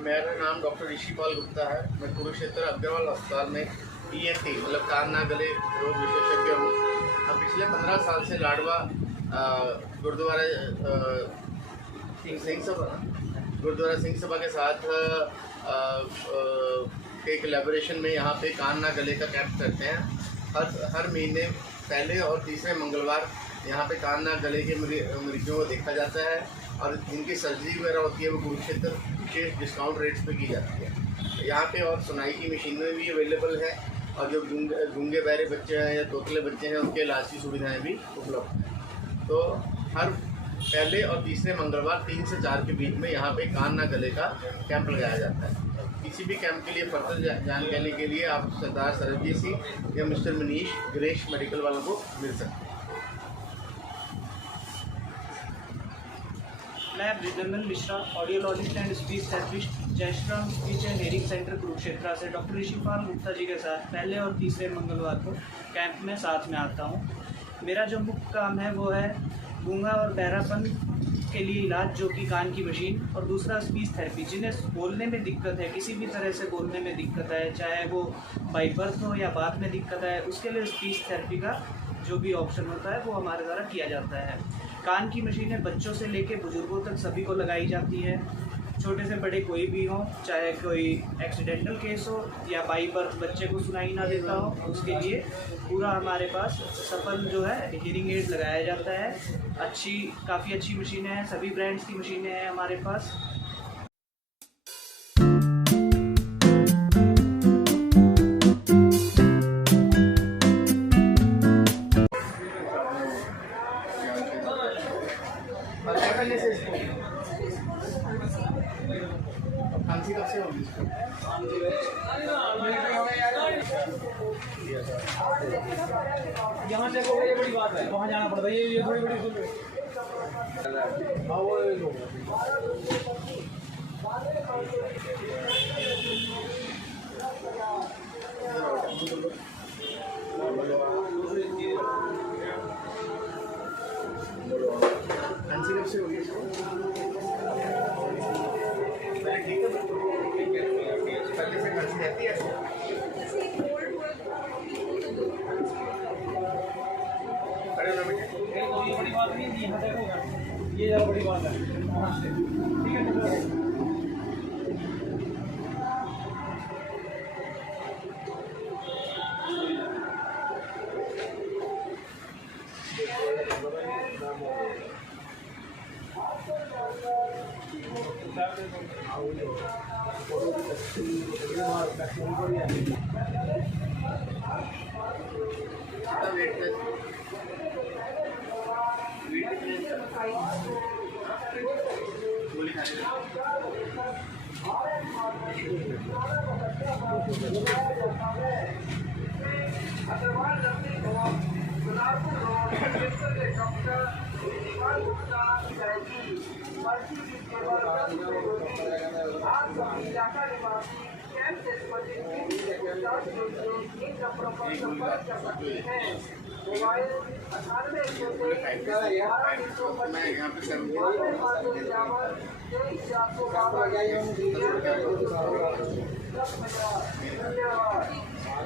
मेरा नाम डॉक्टर ऋषिपाल गुप्ता है। मैं कुरुक्षेत्र अग्रवाल अस्पताल में ENT मतलब कान नाक गले रोग विशेषज्ञ हूँ। हम पिछले 15 साल से लाडवा गुरुद्वारा सिंह सभा के साथ के कोलैबोरेशन में यहाँ पे कान नाक गले का कैंप करते हैं। हर महीने पहले और तीसरे मंगलवार यहाँ पे कान नाक गले के मरीजों को देखा जाता है और जिनकी सर्जरी वगैरह होती है वो कुरुक्षेत्र विशेष डिस्काउंट रेट्स पे की जाती है। यहाँ पे और सुनाई की मशीनें भी अवेलेबल है और जो गूंगे बहरे बच्चे हैं या तोतले बच्चे हैं उनके इलाज की सुविधाएं भी उपलब्ध हैं। तो हर पहले और तीसरे मंगलवार 3 से 4 के बीच में यहाँ पे कान नाक गले का कैंप लगाया जाता है। किसी भी कैंप के लिए फर्दर जानकारी के लिए आप सरदार सरबजीत सिंह या मिस्टर मनीष गणेश मेडिकल वालों को मिल सकते हैं। मैं Brijnandan Mishra, audiologist and speech therapist, Jaishram speech and hearing centre Kurukshetra से डॉक्टर ऋषिपाल गुप्ता जी के साथ पहले और तीसरे मंगलवार को कैंप में साथ में आता हूँ। मेरा जो मुख्य काम है वो है गूंगा और बहरापन के लिए इलाज, जो कि कान की मशीन, और दूसरा स्पीच थेरेपी। जिन्हें बोलने में दिक्कत है, किसी भी तरह से बोलने में दिक्कत है, चाहे वो बाई बर्थ हो या बात में दिक्कत है, उसके लिए स्पीच थेरेपी का जो भी ऑप्शन होता है वो हमारे द्वारा किया जाता है। कान की मशीनें बच्चों से लेकर बुजुर्गों तक सभी को लगाई जाती है। छोटे से बड़े कोई भी हो, चाहे कोई एक्सीडेंटल केस हो या बाई बर्थ बच्चे को सुनाई ना देता हो, उसके लिए पूरा हमारे पास सफल जो है हियरिंग एड लगाया जाता है। काफ़ी अच्छी मशीनें हैं, सभी ब्रांड्स की मशीनें हैं हमारे पास। खांसी कब से होगी इसको? यहाँ से ये बड़ी बात है, वहाँ जाना पड़ता है। ये थोड़ी बड़ी खांसी कब से होगी इसको? पहले से खांसी रहती है? ये बड़ी बात नहीं है, यहाँ देखो ये ज़्यादा बड़ी बात है। ठीक है, मैं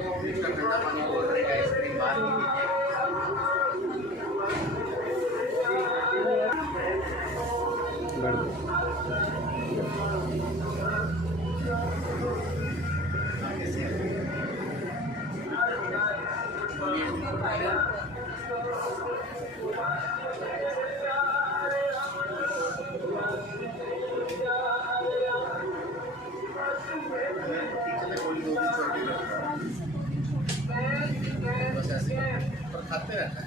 यहाँ पे ठंडा पानी बोल रहे हैं, आइसक्रीम बाहर बस ऐसे पर खाते रहता है।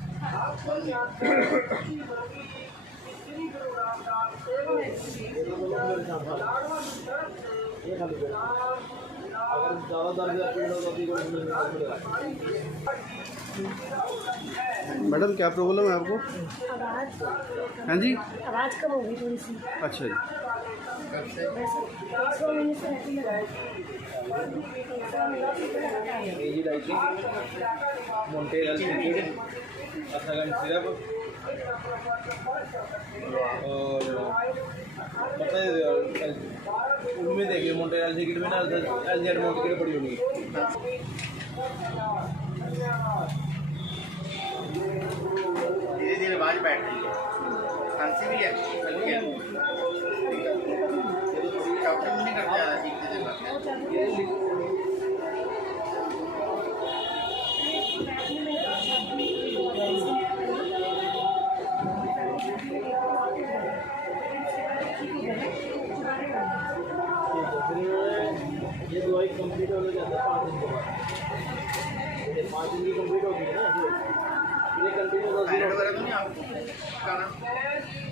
मैडम क्या प्रॉब्लम है आपको? आवाज़। हाँ जी, आवाज़ कम होगी थोड़ी सी। अच्छा जी। मोन्टेरल लिक्विड, अथागन सिरप और बताइए में देखिए मोटे एल टिकट में ना एल जेड मोटी टिकट पड़ी होगी। धीरे धीरे आवाज बैठ रही है, खांसी भी है, हल्की है, शॉकिंग नहीं करते ज़्यादा, ठीक से करते हैं। ये दवाई कंप्लीट होने जाता है 5 दिन के बाद। 5 दिन की कंप्लीट होगी ना, ये कंटिन्यू 10 दिन थायराइड वगैरह तो नहीं आपको खाना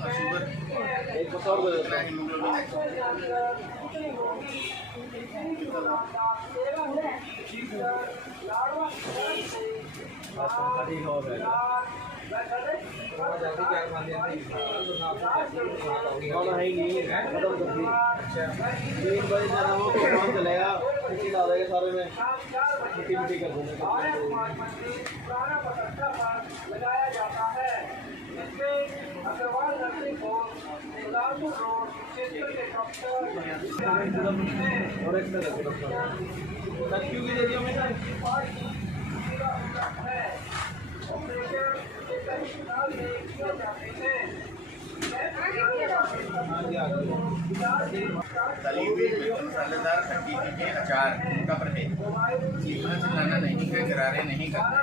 और शुगर एक बस और बजे इतना हीमोग्लोबिन ठीक हो गया। है ही नहीं, खत्म कर दी। 3 बजे जाना हो तो काम चलेगा, मिट्टी डाल देगा सारे में, मिट्टी मिट्टी कर देंगे। और एक तरह क्यों की दे दिया मैंने तली हुई मसालेदार खट्टी चीजें, अचार का परहेज। चीखना चिल्लाना नहीं है, गरारे नहीं करना।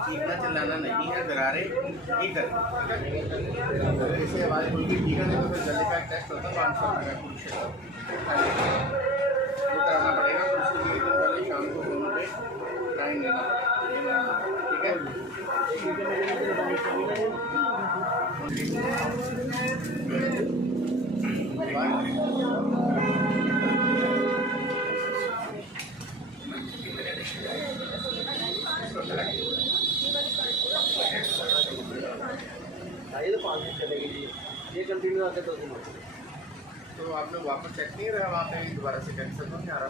चीखना चिल्लाना नहीं है, गरारे नहीं करना। अगर इसे आवाज़ बिल्कुल ठीक है तो फिर गले का एक टेस्ट होता है 500 रुपये का कुछ वो कराना पड़ेगा। तो उसके लिए दिन पहले शाम को फोन पे टाइम लेना पड़ेगा, ठीक है। ये तो 5 दिन चलेगी जी, ये कंटिन्यू आते 10 दिन। तो आप लोग वापस चेक नहीं रहा वहाँ पे, दोबारा से कैंसिल हो जा रहा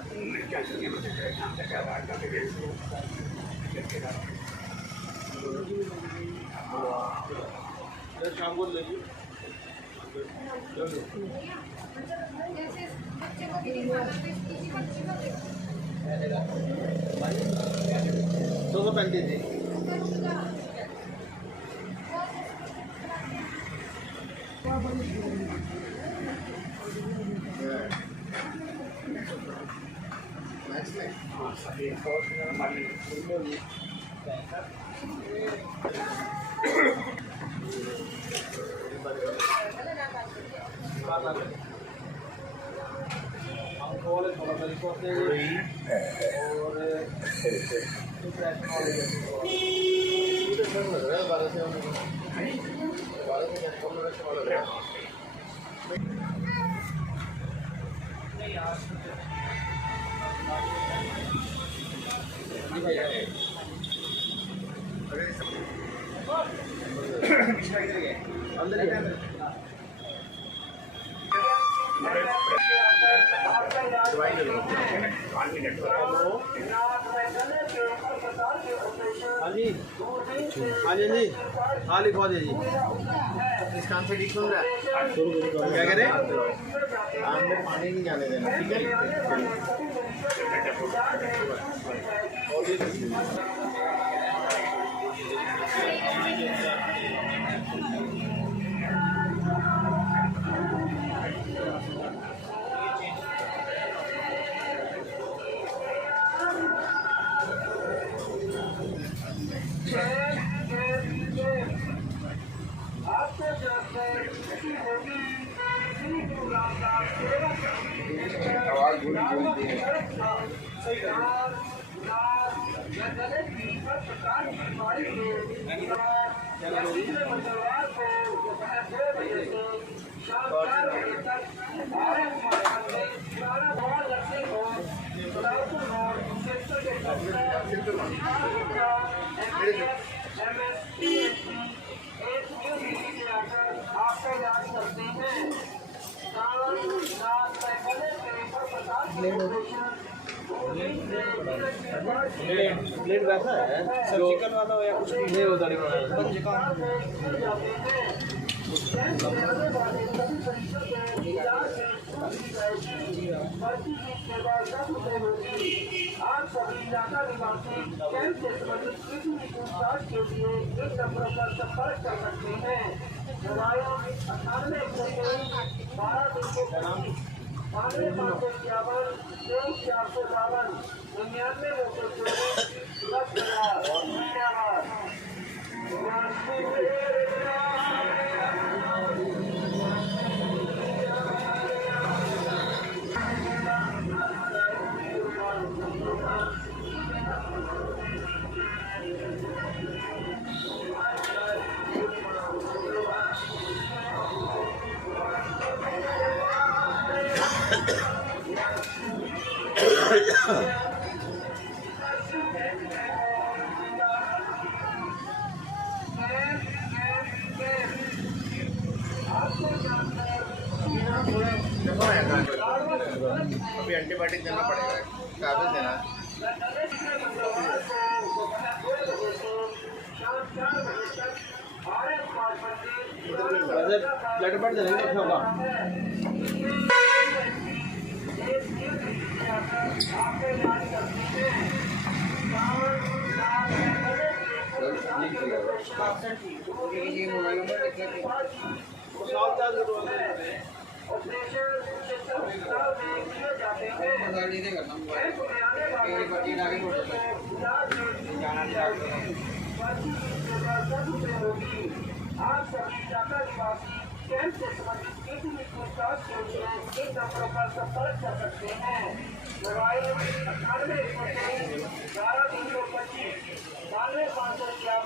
शाम को ले लीजिए। तो 235 जी। दवाई ले लो। हाँ जी, हाँ जी जी, हाँ लिखवा दीजिए। इस काम से ठीक सुन रहा है, क्या कह रहे हैं? कान में पानी नहीं जाने देना, ठीक है। आवाज बोलती है। प्लेट वैसा है जो चिकन वाला हो या कुछ नहीं होता नहीं बनाया। आप सभी इलाका निवासी कैंप से संबंधित किसी भी पूछताछ के लिए इन नंबरों पर संपर्क कर सकते हैं। मोबाइल 'अभी एंटीबायोटिक देना पड़ेगा, कागज देना। ब्लड बढ़ जाएगा होगा। आप सभी इलाका निवासी कैंप से संबंधित किसी भी पूछताछ के लिए इन नंबरों पर संपर्क कर सकते हैं। मोबाइल 98 123 92 551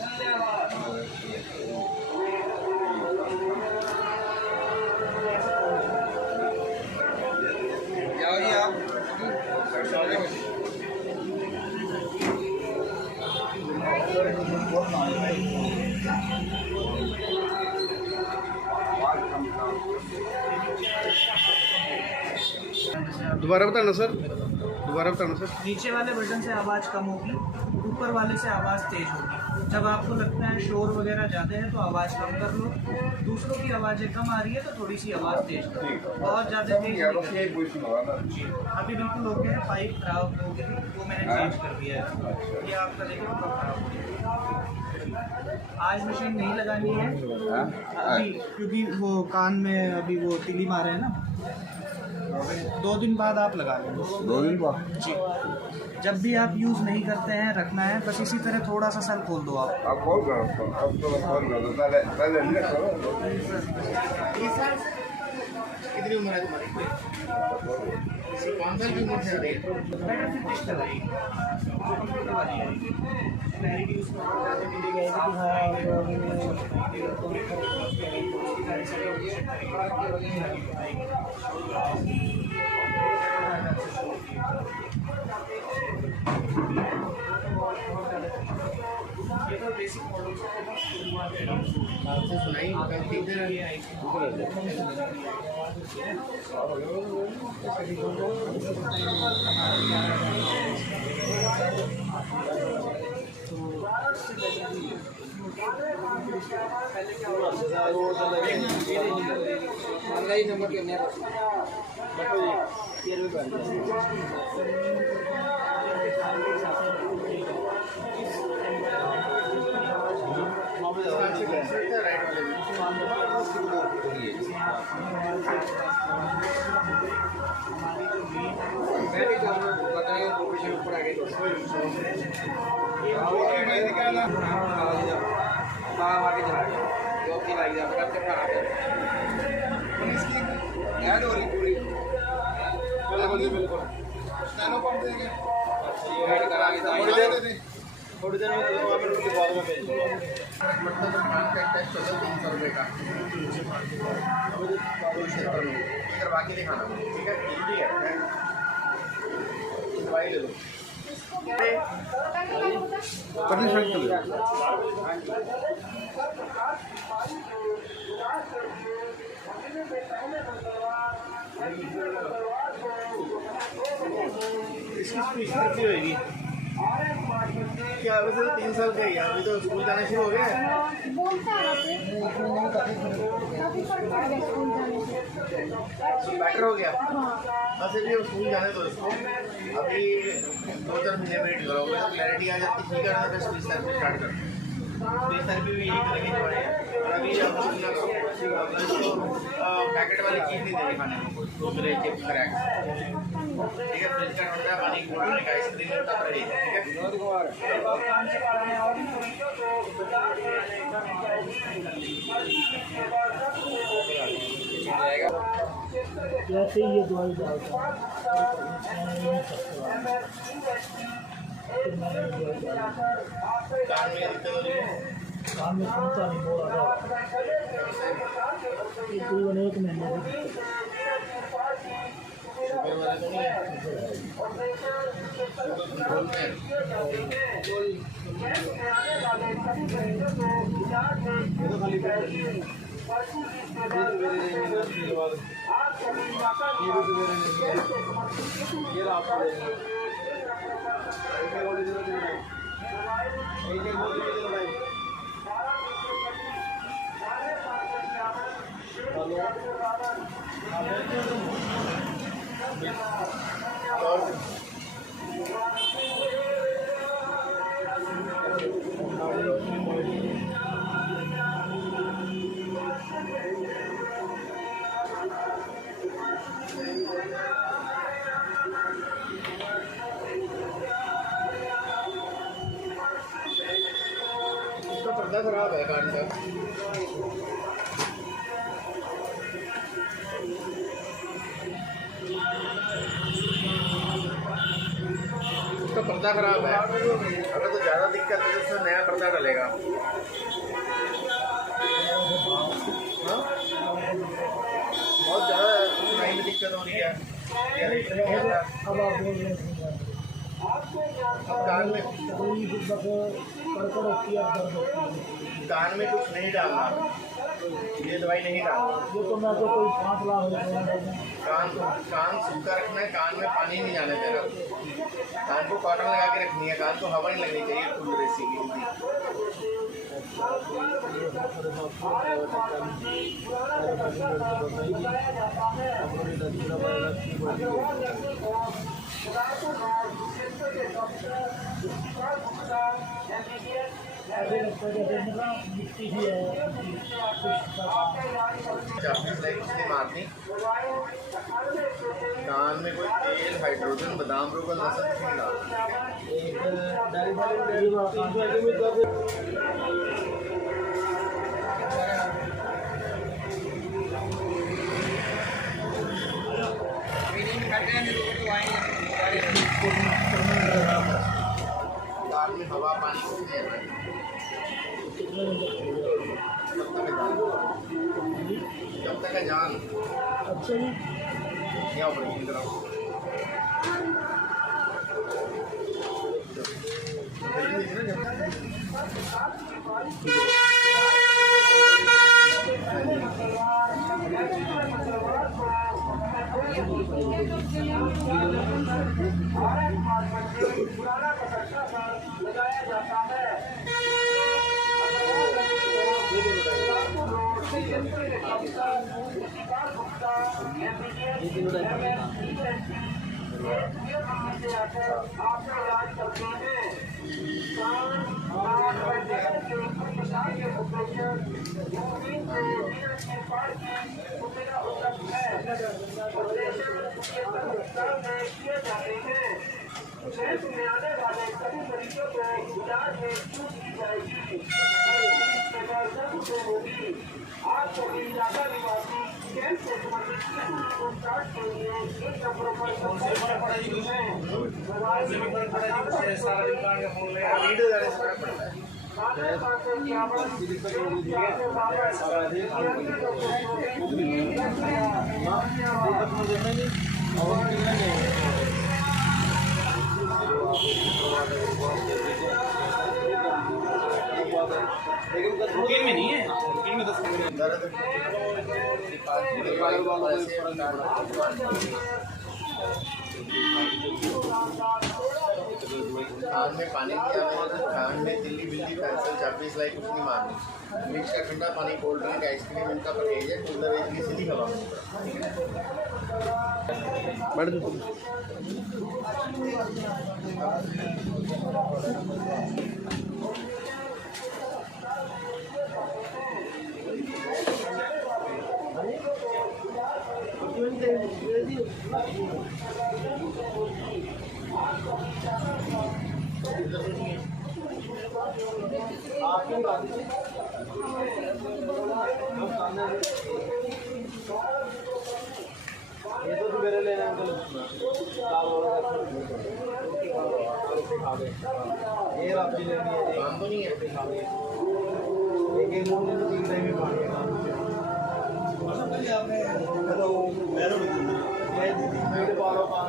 धन्यवाद। दोबारा बताना सर, दोबारा बताना सर। नीचे वाले बटन से आवाज़ कम होगी, ऊपर वाले से आवाज़ तेज़ होगी। जब आपको लगता है शोर वगैरह ज़्यादा है तो आवाज़ कम कर लो, दूसरों की आवाज़ें कम आ रही है तो थोड़ी सी आवाज़ तेज़ करो, बहुत ज़्यादा तेज़ नहीं करनी। जी, अभी बिल्कुल ओके है। पाइप खराब हो गई, वो मैंने चेंज कर दिया है। ये आपका देखिए पूरा खराब हो गया। आज मशीन नहीं लगानी है अभी, क्योंकि वो कान में अभी वो तिली मारे हैं ना। 2 दिन बाद आप लगा लेंगे। 2 दिन बाद जी, जब भी आप यूज़ नहीं करते हैं रखना है, बस इसी तरह थोड़ा सा सर खोल दो आप। खोल करो, अब तो खोल करो, पहले नहीं करो। कितनी उम्र है तुम्हारी? 5 साल की उम्र से आ रही है। बेटर फिटिश लगाइए, कंप्यूटर वाली है। क्लैरिटी उसमें बहुत ज़्यादा मिली गई कि ये तो बेसिक मॉडल आपसे सुनाई ठीक है। नंबर के थोड़ी देर में बाद में भेज दूँगा। मतलब का टेस्ट होता है 300 रुपये का क्षेत्र में, फिर बाकी नहीं खाना, ठीक है। ठीक है, दवाई ले लो। पतली शर्ट चल इसकी स्पीड कितनी होगी? क्या वैसे तो 3 साल का ही है, अभी तो स्कूल जाना शुरू हो गया है। बोलता है वैसे काफी फर्क पड़ गया स्कूल जाने से। बेटर हो गया। हाँ वैसे भी अब स्कूल जाने तो इसको अभी 2-4 महीने वेट करोगे तो क्लैरिटी आ जाती ठीक है ना, फिर स्पीच थेरेपी स्टार्ट कर। स्पीच थेरेपी भी यही करेंगे हमारे। और अभी अब इसको पैकेट वाली चीज़ नहीं देनी खाने में, तो मेरे चिप्स क्रैक ठीक है। फ्रिज का ठंडा पानी की बोतल का आइसक्रीम मिलता है ठीक है। वैसे ये दवाई डालता कान में दिक्कत हो रही है, काम में सुनता नहीं बोल रहा करीबन 1 महीने की शुगर वाला तो नहीं है, कंट्रोल में है। ये तो खाली पेट है। ये आपको इसका पर्दा खराब है कान का। उसका पर्दा खराब है, अगर तो ज़्यादा दिक्कत है तो उसमें नया पर्दा डलेगा। हाँ? बहुत ज़्यादा सुनाई में दिक्कत हो रही है, अब आप बोल रहे हैं अब कान में कोई कड़कड़ होती है दर्द होती है। कान में कुछ नहीं डालना, ये दवाई नहीं डालना। वो तो मैं तो कोई 5 लाख कान सूखा रखना है, कान में पानी नहीं जाने देना, कान को कॉटन लगा के रखनी है, कान को हवा नहीं लगनी चाहिए फुल रेसी की। मिट्टी ही है इसने मारनी कान में कोई तेल हाइड्रोजन बादाम रोगन नसर नहीं कान में हवा पानी कुछ नहीं है। जब तक है जान अच्छा जी क्या ऑपरेशन कराओ। लगाया जाता है। आपका इलाज करते हैं में आने वाले सभी मरीजों को इलाज में छूट दी जाएगी। होगी आज सभी इलाका निवासी कैंप से संबंधित पूछताछ के लिए एक नंबरों पर संपर्क कर सकते हैं। बुकिंग में नहीं है, बुकिंग में 10 मिनट दर्द कान में पानी दिया मैंने, कान में तिल्ली बिल्ली पेंसिल चाबी सिलाई कुछ नहीं मारनी। मिक्स का ठंडा पानी, कोल्ड ड्रिंक, आइसक्रीम इनका परहेज है। कूलर एज की सीधी हवा में, ठीक है। बैठ जाओ। ये तो मेरे लेना अंकल ये आपकी लेनी है। काम तो नहीं है। एक मुंह में 3 टाइम में पानी मेरे बारों काम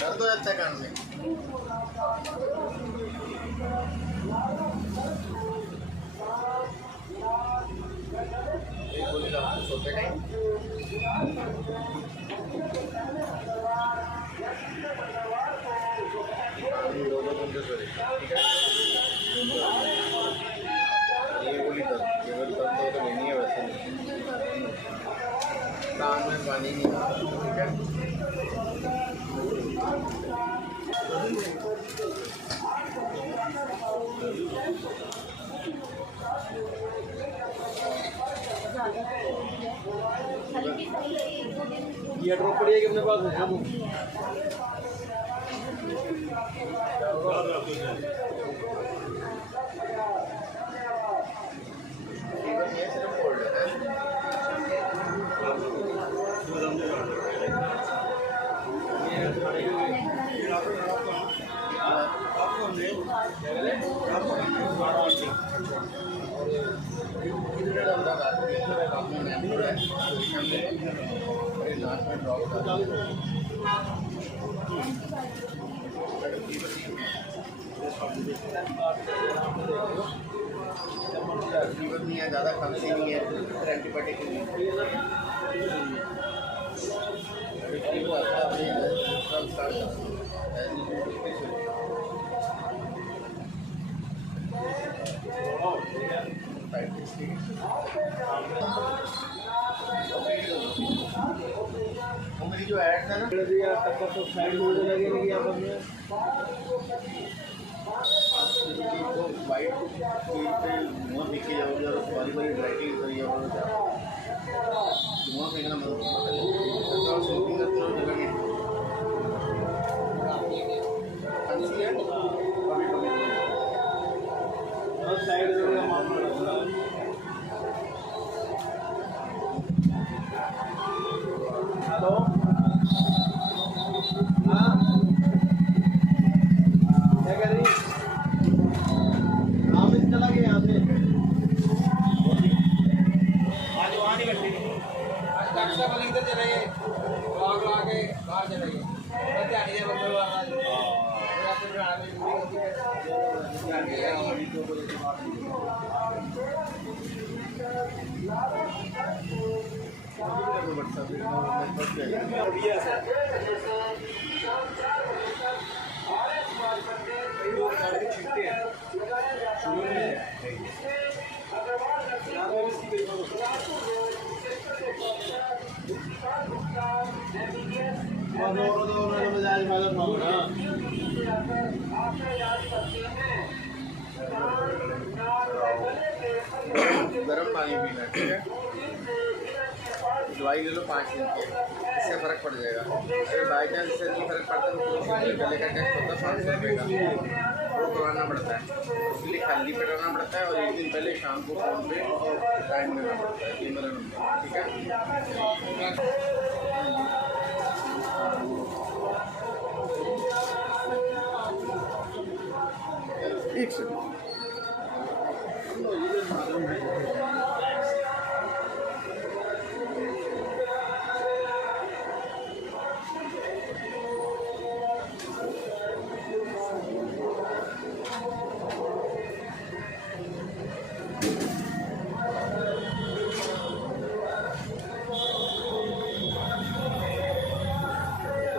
कर दो अच्छा कान में। एक गोली का आपको सोते टाइम दो घंटे सोए, ठीक है। ये गोली दर्द तो लेनी है, वैसे नहीं। कान में पानी नहीं आ रहा, ठीक है। ये ड्रॉप पड़ी है कि अपने पास है वो ये सिर्फ कोल्ड है। फीवर नहीं है, ज़्यादा खांसी नहीं है, एंटीबायोटिक नहीं मेरी जो एड था ना साइड में लगेगी आप अपने तो वाइट पे मुँह दिखी जाओगे और बारी बारी ड्राइटिंग करी जाओगे, मुँह फेंकना मत करो। स्लीपिंग करते हो जगह नहीं खांसी है, साइड में हेलो हाँ क्या कर रही आप चला गया यहाँ से आज वहाँ नहीं बैठी आज डॉक्टर साहब इधर चले गए आगे बाहर चले गए गर्म पानी पीना, ठीक है। दवाई ले लो 5 दिन की, इससे फ़र्क पड़ जाएगा। अगर बाई चांस इससे नहीं फ़र्क पड़ता तो गले का टेस्ट होता है 500 रुपये का, वो करवाना पड़ता है। उसके लिए खाली पेट रहना पड़ता है और 1 दिन पहले शाम को फ़ोन पे टाइम देना पड़ता है। ये मेरा नंबर, ठीक है। एक सेकंड।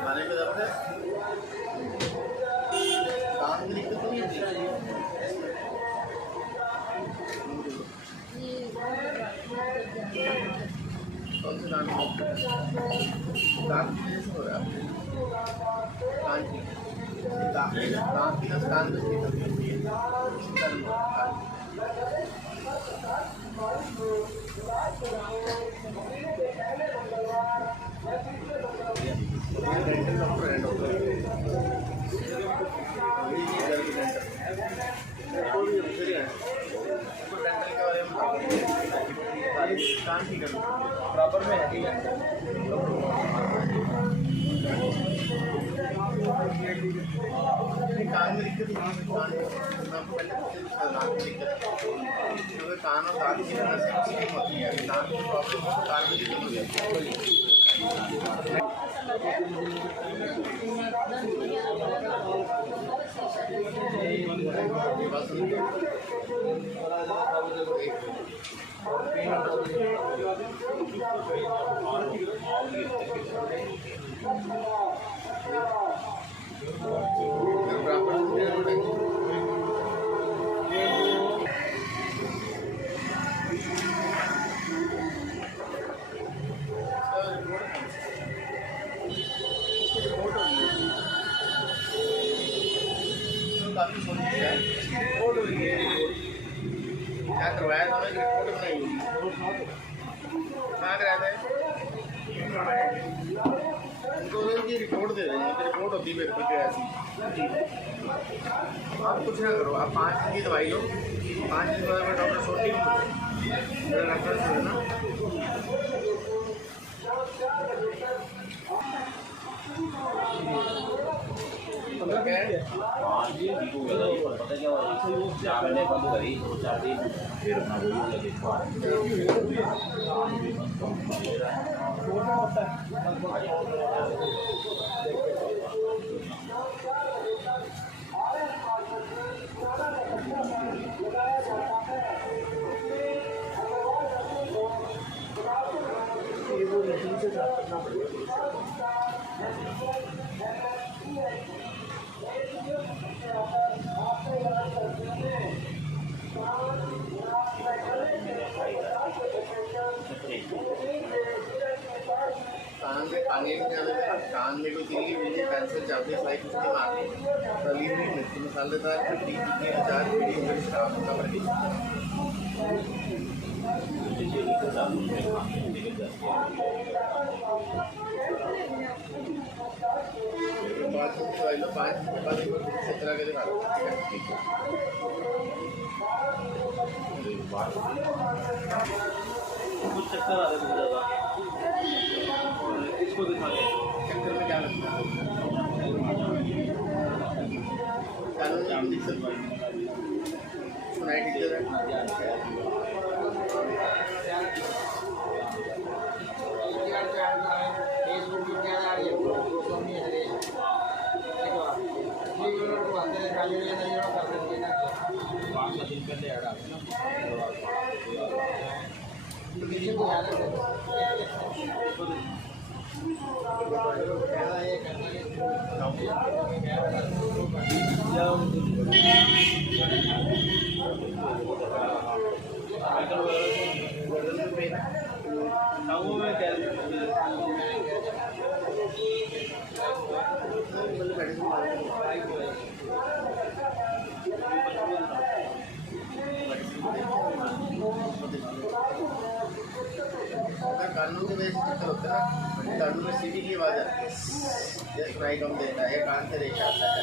बनाने में दर्द है, कान में दिक्कत नहीं है। कौन से दांत में? दांत की वजह से हो रहा है आपको? कान की दांत की नस कान में निकल जाती है। डेंटल डॉक्टर है, डॉक्टर डेंटल के बारे में कान की कर बराबर में है ठीक है। कान में दिक्कत नहीं है, कान में आपको पहले दांत में दिक्कत है, क्योंकि कान और दांत की नसें सेम होती है। दांत की प्रॉब्लम हो तो कान में दिक्कत हो जाती है। बस काफी सोच लिया है। क्या करवाया था? रिपोर्ट बनाई होगी। कहाँ कराया था? उनको उनकी रिपोर्ट दे देंगे, रिपोर्ट होती है पेपर की ऐसी। आप कुछ ना करो, आप 5 दिन की दवाई लो, 5 दिन बाद में डॉक्टर सोटी मेरा रेफरेंस दे देना। पता क्या हुआ मैंने बंद करी 2-4 दिन फिर अपना वीडियो लगे कान में पानी नहीं जाने देना, कान में कोई तिल्ली मुझे कैंसर चावती है, कुछ नहीं मारनी, तली हुई मिर्ची मसालेदार खट्टी चीनी अचार पीड़ी मिर्च खराब होता है। 5 दिन दवाई लो, 5 दिन के बाद एक बार 17 के दिखा दो। कुछ चक्कर आ रहे बहुत ज़्यादा, इसको दिखा दे। चक्कर में क्या लगता है? कानून की दिक्कत सुनाई टीचर है। कानून की वजह से चक्कर होता है ना, कानून में सीटी की आवाज़ आती है, जस्ट फ्राई कम देता है, कान से रेशा आता है।